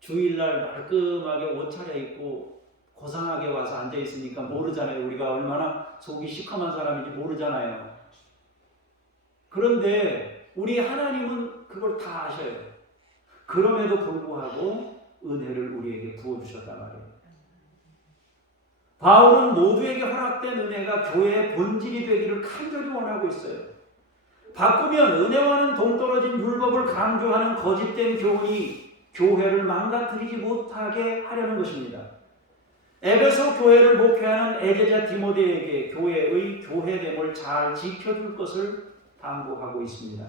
주일날 말끔하게 옷 차려입고 고상하게 와서 앉아있으니까 모르잖아요. 우리가 얼마나 속이 시커먼 사람인지 모르잖아요. 그런데 우리 하나님은 그걸 다 아셔요. 그럼에도 불구하고 은혜를 우리에게 부어주셨단 말이에요. 바울은 모두에게 허락된 은혜가 교회의 본질이 되기를 간절히 원하고 있어요. 바꾸면 은혜와는 동떨어진 율법을 강조하는 거짓된 교훈이 교회를 망가뜨리지 못하게 하려는 것입니다. 에베소 교회를 목회하는 애제자 디모데에게 교회의 교회됨을 잘 지켜줄 것을 당부하고 있습니다.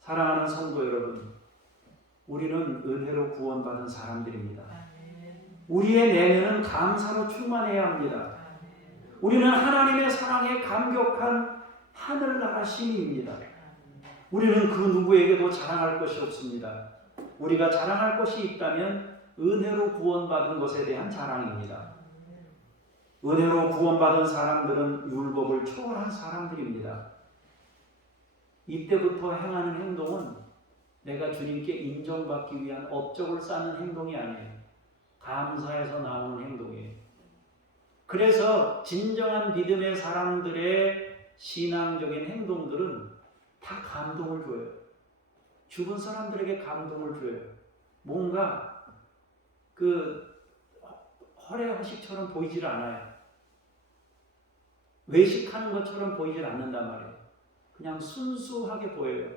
사랑하는 성도 여러분, 우리는 은혜로 구원받은 사람들입니다. 우리의 내면은 감사로 충만해야 합니다. 우리는 하나님의 사랑에 감격한 하늘나라 시민입니다. 우리는 그 누구에게도 자랑할 것이 없습니다. 우리가 자랑할 것이 있다면 은혜로 구원받은 것에 대한 자랑입니다. 은혜로 구원받은 사람들은 율법을 초월한 사람들입니다. 이때부터 행하는 행동은 내가 주님께 인정받기 위한 업적을 쌓는 행동이 아니에요. 감사해서 나오는 행동이에요. 그래서 진정한 믿음의 사람들의 신앙적인 행동들은 다 감동을 줘요. 죽은 사람들에게 감동을 줘요. 뭔가 허례허식처럼 보이질 않아요. 외식하는 것처럼 보이질 않는단 말이에요. 그냥 순수하게 보여요.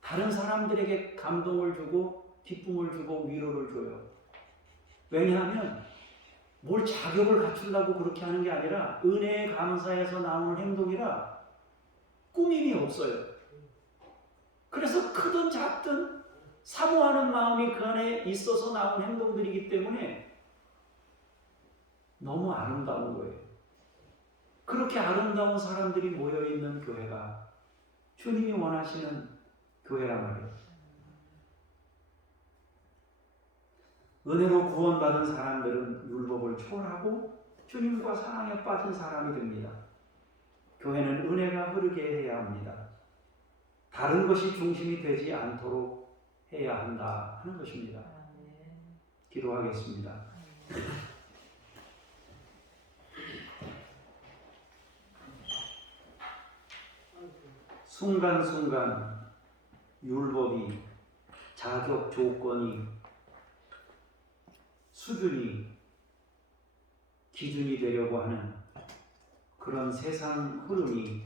다른 사람들에게 감동을 주고 기쁨을 주고 위로를 줘요. 왜냐하면 뭘 자격을 갖추려고 그렇게 하는 게 아니라 은혜에 감사해서 나오는 행동이라 꾸밈이 없어요. 그래서 크든 작든 사모하는 마음이 그 안에 있어서 나온 행동들이기 때문에 너무 아름다운 거예요. 그렇게 아름다운 사람들이 모여있는 교회가 주님이 원하시는 교회란 말이에요. 은혜로 구원받은 사람들은 율법을 초월하고 주님과 사랑에 빠진 사람이 됩니다. 교회는 은혜가 흐르게 해야 합니다. 다른 것이 중심이 되지 않도록 해야 한다 하는 것입니다. 기도하겠습니다. 순간순간 율법이, 자격 조건이, 수준이, 기준이 되려고 하는 그런 세상 흐름이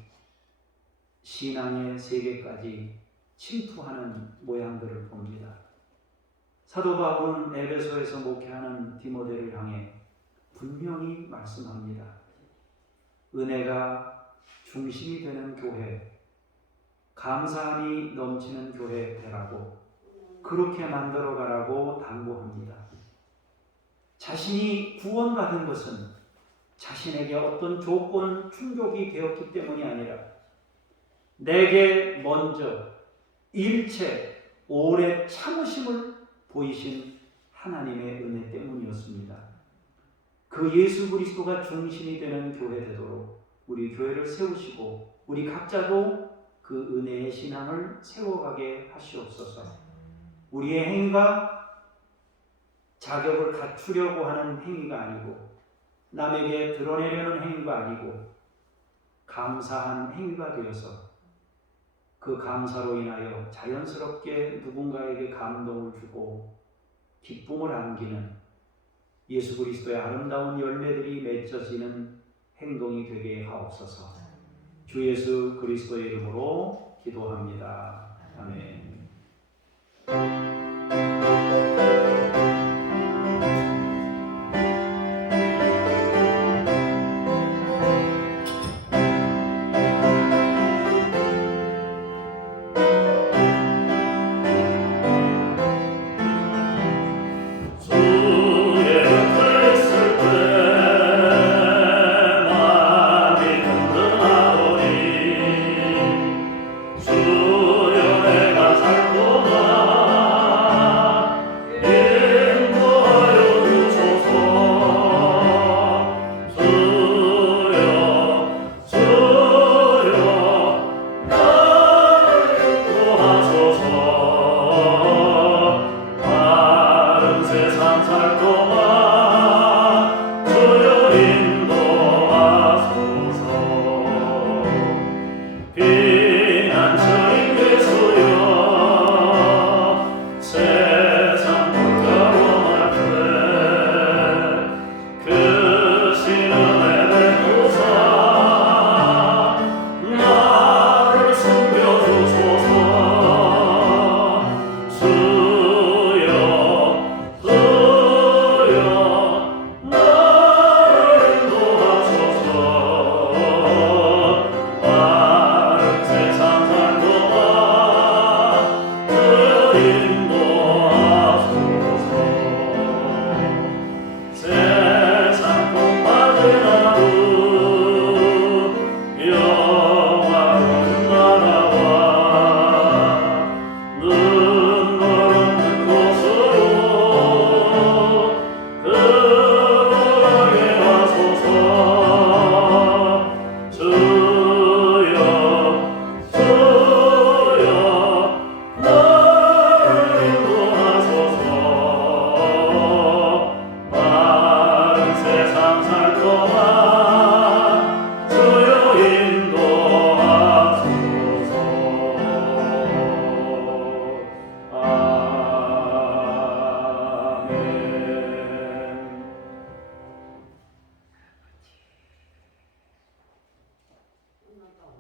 신앙의 세계까지 침투하는 모양들을 봅니다. 사도 바울은 에베소에서 목회하는 디모데를 향해 분명히 말씀합니다. 은혜가 중심이 되는 교회, 감사함이 넘치는 교회 되라고, 그렇게 만들어가라고 당부합니다. 자신이 구원받은 것은 자신에게 어떤 조건, 충족이 되었기 때문이 아니라 내게 먼저 일체 오래 참으심을 보이신 하나님의 은혜 때문이었습니다. 그 예수 그리스도가 중심이 되는 교회 되도록 우리 교회를 세우시고 우리 각자도 그 은혜의 신앙을 세워가게 하시옵소서. 우리의 행위가 자격을 갖추려고 하는 행위가 아니고 남에게 드러내려는 행위가 아니고 감사한 행위가 되어서 그 감사로 인하여 자연스럽게 누군가에게 감동을 주고 기쁨을 안기는 예수 그리스도의 아름다운 열매들이 맺어지는 행동이 되게 하옵소서. 주 예수 그리스도의 이름으로 기도합니다. 아멘.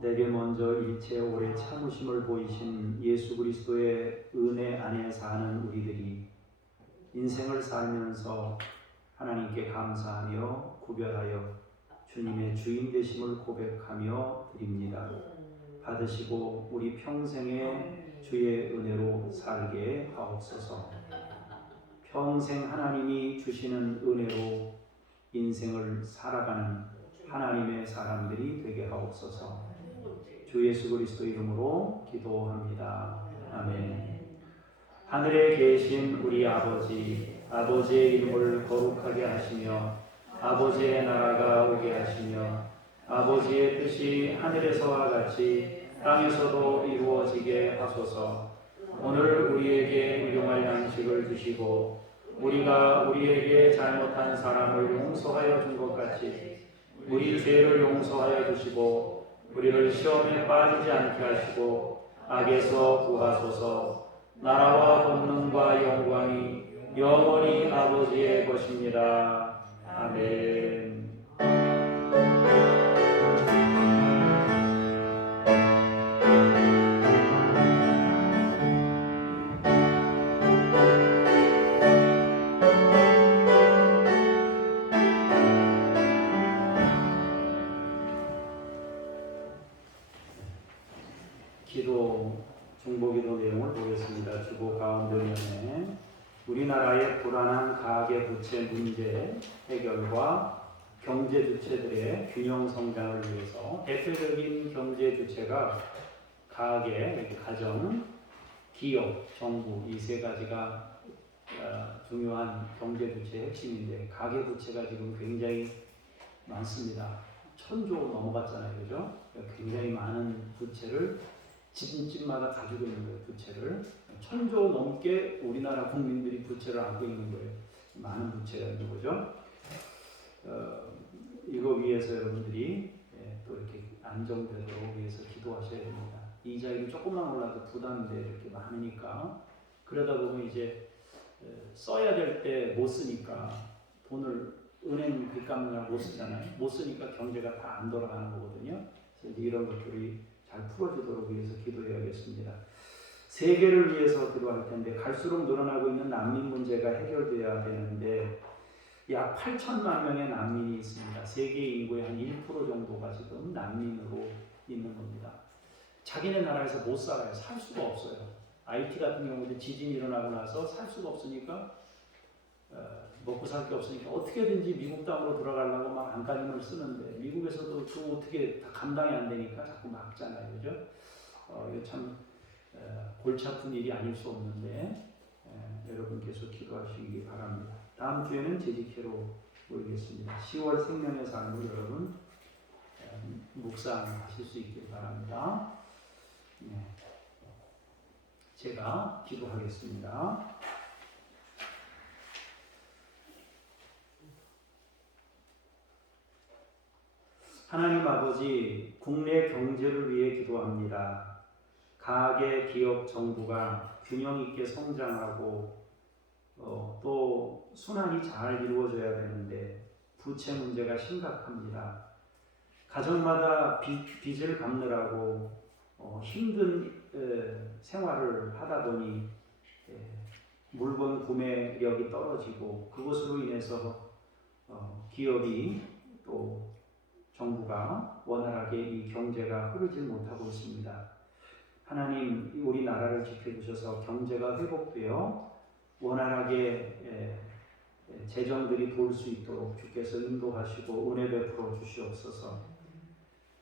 내게 먼저 일체 오래 참으심을 보이신 예수 그리스도의 은혜 안에 사는 우리들이 인생을 살면서 하나님께 감사하며 구별하여 주님의 주인 되심을 고백하며 드립니다. 받으시고 우리 평생에 주의 은혜로 살게 하옵소서. 평생 하나님이 주시는 은혜로 인생을 살아가는 하나님의 사람들이 되게 하옵소서. 주 예수 그리스도 이름으로 기도합니다. 아멘. 하늘에 계신 우리 아버지, 아버지의 이름을 거룩하게 하시며 아버지의 나라가 오게 하시며 아버지의 뜻이 하늘에서와 같이 땅에서도 이루어지게 하소서. 오늘 우리에게 일용할 양식을 주시고 우리가 우리에게 잘못한 사람을 용서하여 준 것 같이 우리 죄를 용서하여 주시고 우리를 시험에 빠지지 않게 하시고 악에서 구하소서. 나라와 권능과 영광이 영원히 아버지의 것입니다. 아멘. 기도 중보기도 내용을 보겠습니다. 주보 가운데면에 우리나라의 불안한 가계 부채 문제 해결과 경제 주체들의 균형 성장을 위해서 대표적인 경제 주체가 가계, 가정, 기업, 정부 이 세 가지가 중요한 경제 부채의 핵심인데 가계 부채가 지금 굉장히 많습니다. 1000조 넘어갔잖아요, 그죠? 굉장히 많은 부채를 집집마다 가지고 있는 거예요. 부채를 1000조 넘게 우리나라 국민들이 부채를 안고 있는 거예요. 많은 부채가 있는 거죠. 이거 위해서 여러분들이 또 이렇게 안정되도록 위해서 기도하셔야 됩니다. 이자율이 조금만 올라도 부담돼 이렇게 많으니까 그러다 보면 이제 써야 될 때 못 쓰니까 돈을 은행 빚 갚느라 못 쓰잖아요. 못 쓰니까 경제가 다 안 돌아가는 거거든요. 그래서 이런 것들이 잘 풀어지도록 위해서 기도해야겠습니다. 세계를 위해서 기도할 텐데 갈수록 늘어나고 있는 난민 문제가 해결돼야 되는데 약 8천만 명의 난민이 있습니다. 세계 인구의 한 1% 정도가 지금 난민으로 있는 겁니다. 자기네 나라에서 못 살아요. 살 수가 없어요. IT 같은 경우도 지진이 일어나고 나서 살 수가 없으니까 먹고 살 게 없으니까 어떻게든지 미국 땅으로 들어가려고 막 안간힘을 쓰는데 미국에서도 그 어떻게 다 감당이 안 되니까 자꾸 막잖아요. 그죠? 이거 참 골치 아픈 일이 아닐 수 없는데 여러분 계속 기도하시기 바랍니다. 다음 주에는 재직회로 모이겠습니다. 10월 생명의 삶을 여러분 묵상하실 수 있길 바랍니다. 제가 기도하겠습니다. 하나님 아버지, 국내 경제를 위해 기도합니다. 가계, 기업, 정부가 균형 있게 성장하고 또 순환이 잘 이루어져야 되는데 부채 문제가 심각합니다. 가정마다 빚을 갚느라고 힘든 생활을 하다 보니 물건 구매력이 떨어지고 그것으로 인해서 기업이 또 정부가 원활하게 이 경제가 흐르지 못하고 있습니다. 하나님 우리나라를 지켜주셔서 경제가 회복되어 원활하게 재정들이 돌 수 있도록 주께서 인도하시고 은혜 베풀어 주시옵소서.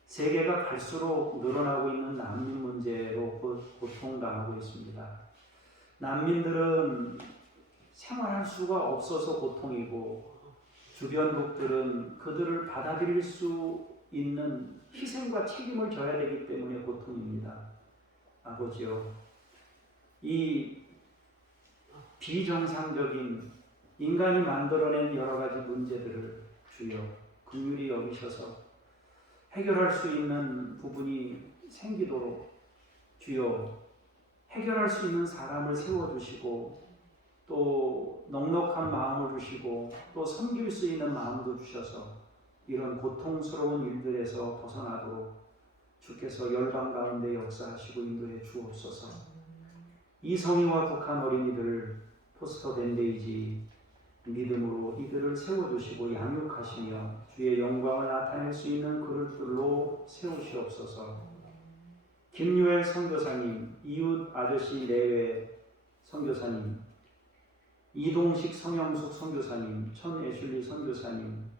세계가 갈수록 늘어나고 있는 난민 문제로 고통당하고 있습니다. 난민들은 생활할 수가 없어서 고통이고 주변국들은 그들을 받아들일 수 있는 희생과 책임을 져야 되기 때문에 고통입니다. 아버지요, 이 비정상적인 인간이 만들어낸 여러 가지 문제들을 주여 긍휼히 여기셔서 해결할 수 있는 부분이 생기도록 주여 해결할 수 있는 사람을 세워주시고 또 넉넉한 마음을 주시고 또 섬길 수 있는 마음도 주셔서 이런 고통스러운 일들에서 벗어나도록 주께서 열방 가운데 역사하시고 인도해 주옵소서. 이성희와 북한 어린이들을 포스터 밴데이지 믿음으로 이들을 세워주시고 양육하시며 주의 영광을 나타낼 수 있는 그릇들로 세우시옵소서. 김유엘 선교사님, 이웃 아저씨 내외 선교사님, 이동식 성영숙 선교사님, 천애슐리 선교사님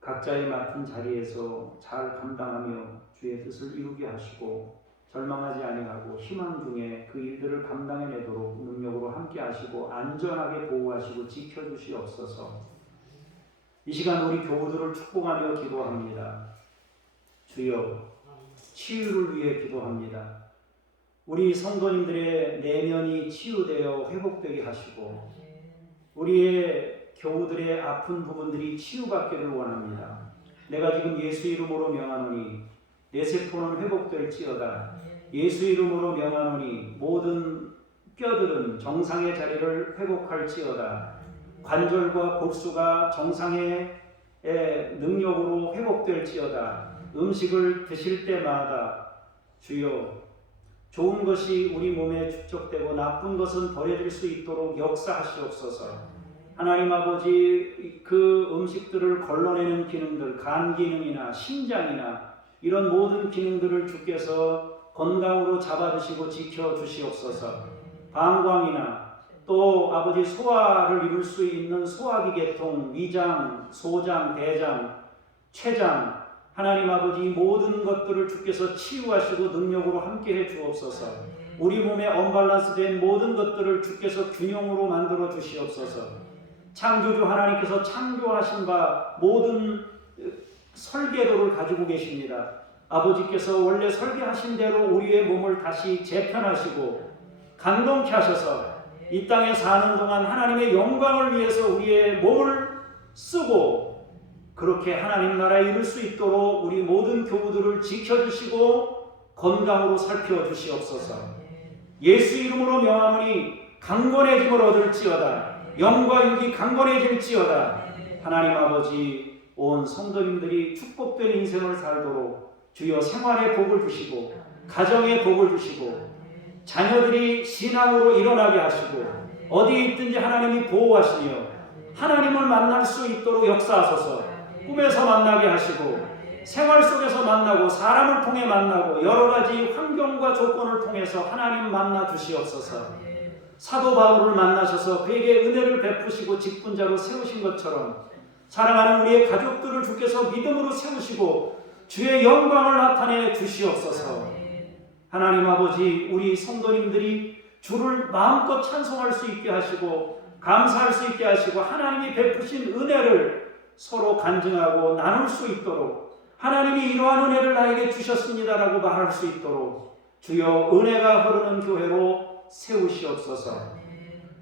각자의 맡은 자리에서 잘 감당하며 주의 뜻을 이루게 하시고 절망하지 아니하고 희망 중에 그 일들을 감당해내도록 능력으로 함께 하시고 안전하게 보호하시고 지켜주시옵소서. 이 시간 우리 교우들을 축복하며 기도합니다. 주여 치유를 위해 기도합니다. 우리 성도님들의 내면이 치유되어 회복되게 하시고 우리의 교우들의 아픈 부분들이 치유받기를 원합니다. 내가 지금 예수 이름으로 명하노니 내 세포는 회복될지어다. 예수 이름으로 명하노니 모든 뼈들은 정상의 자리를 회복할지어다. 관절과 골수가 정상의 능력으로 회복될지어다. 음식을 드실 때마다 주여 좋은 것이 우리 몸에 축적되고 나쁜 것은 버려질 수 있도록 역사하시옵소서. 하나님 아버지, 그 음식들을 걸러내는 기능들, 간 기능이나 심장이나 이런 모든 기능들을 주께서 건강으로 잡아주시고 지켜주시옵소서. 방광이나 또 아버지 소화를 이룰 수 있는 소화기 계통, 위장, 소장, 대장, 췌장, 하나님 아버지 모든 것들을 주께서 치유하시고 능력으로 함께해 주옵소서. 우리 몸에 언밸런스된 모든 것들을 주께서 균형으로 만들어 주시옵소서. 창조주 하나님께서 창조하신 바 모든 설계도를 가지고 계십니다. 아버지께서 원래 설계하신 대로 우리의 몸을 다시 재편하시고 감동케 하셔서 이 땅에 사는 동안 하나님의 영광을 위해서 우리의 몸을 쓰고 그렇게 하나님 나라에 이룰 수 있도록 우리 모든 교우들을 지켜주시고 건강으로 살펴주시옵소서. 예수 이름으로 명하노니 강건해짐을 얻을지어다. 영과 육이 강건해질지어다. 하나님 아버지 온 성도님들이 축복된 인생을 살도록 주여 생활의 복을 주시고 가정의 복을 주시고 자녀들이 신앙으로 일어나게 하시고 어디에 있든지 하나님이 보호하시며 하나님을 만날 수 있도록 역사하소서. 꿈에서 만나게 하시고 생활 속에서 만나고 사람을 통해 만나고 여러 가지 환경과 조건을 통해서 하나님 만나 주시옵소서. 사도 바울을 만나셔서 그에게 은혜를 베푸시고 직분자로 세우신 것처럼 사랑하는 우리의 가족들을 주께서 믿음으로 세우시고 주의 영광을 나타내 주시옵소서. 하나님 아버지 우리 성도님들이 주를 마음껏 찬송할 수 있게 하시고 감사할 수 있게 하시고 하나님이 베푸신 은혜를 서로 간증하고 나눌 수 있도록 하나님이 이러한 은혜를 나에게 주셨습니다라고 말할 수 있도록 주여 은혜가 흐르는 교회로 세우시옵소서.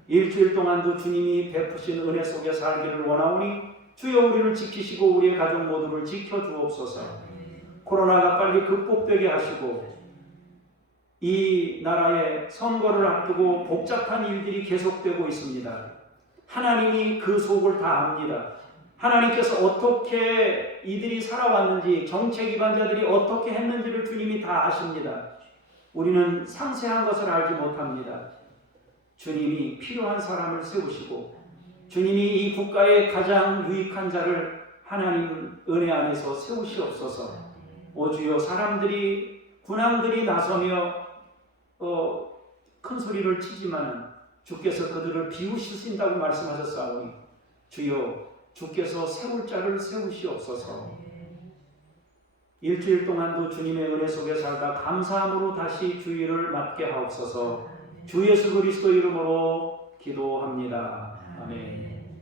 일주일 동안도 주님이 베푸신 은혜 속에 살기를 원하오니 주여 우리를 지키시고 우리의 가족 모두를 지켜주옵소서. 코로나가 빨리 극복되게 하시고 이 나라의 선거를 앞두고 복잡한 일들이 계속되고 있습니다. 하나님이 그 속을 다 압니다. 하나님께서 어떻게 이들이 살아왔는지 정책 위반자들이 어떻게 했는지를 주님이 다 아십니다. 우리는 상세한 것을 알지 못합니다. 주님이 필요한 사람을 세우시고 주님이 이 국가의 가장 유익한 자를 하나님 은혜 안에서 세우시옵소서. 오 주여 사람들이 군왕들이 나서며 큰 소리를 치지만은 주께서 그들을 비우시신다고 말씀하셨사오니 주여 주께서 세울 자를 세우시옵소서. 일주일 동안도 주님의 은혜 속에 살다 감사함으로 다시 주일을 맞게 하옵소서. 주 예수 그리스도 이름으로 기도합니다. 아멘.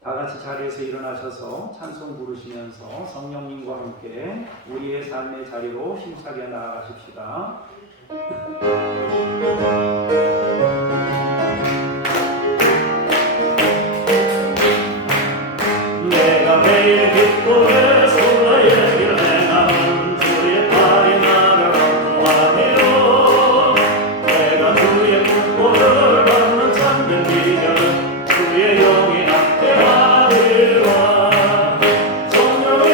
다 같이 자리에서 일어나셔서 찬송 부르시면서 성령님과 함께 우리의 삶의 자리로 힘차게 나아가십시다. 내가 매일 기쁨의 소나의 길 행하는 주의 팔이 나를 안보하며 내가 주의 축복을 받는 참된 비결은 주의 영이 함께하리라. 성령이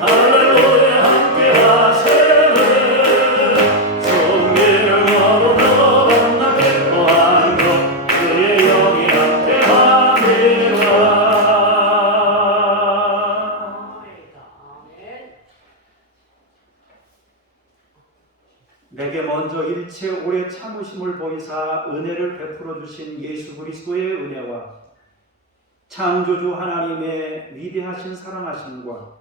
할렐루야 함께하시네. 성기를 걸으며 만나 기뻐하는 것 주의 영이 내게 먼저 일체 오래 참으심을 보이사 은혜를 베풀어 주신 예수 그리스도의 은혜와 창조주 하나님의 위대하신 사랑하심과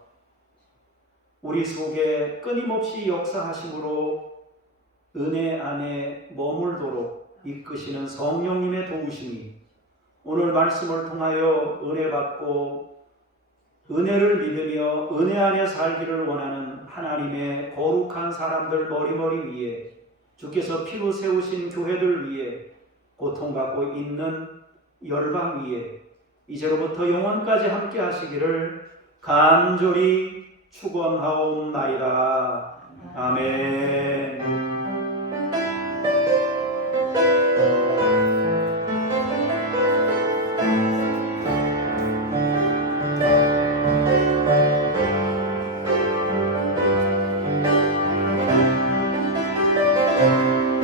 우리 속에 끊임없이 역사하심으로 은혜 안에 머물도록 이끄시는 성령님의 도우심이 오늘 말씀을 통하여 은혜 받고 은혜를 믿으며 은혜 안에 살기를 원하는 하나님의 거룩한 사람들 머리머리 위에 주께서 피로 세우신 교회들 위에 고통받고 있는 열방 위에 이제로부터 영원까지 함께 하시기를 간절히 축원하옵나이다. 아멘.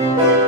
함께하시네.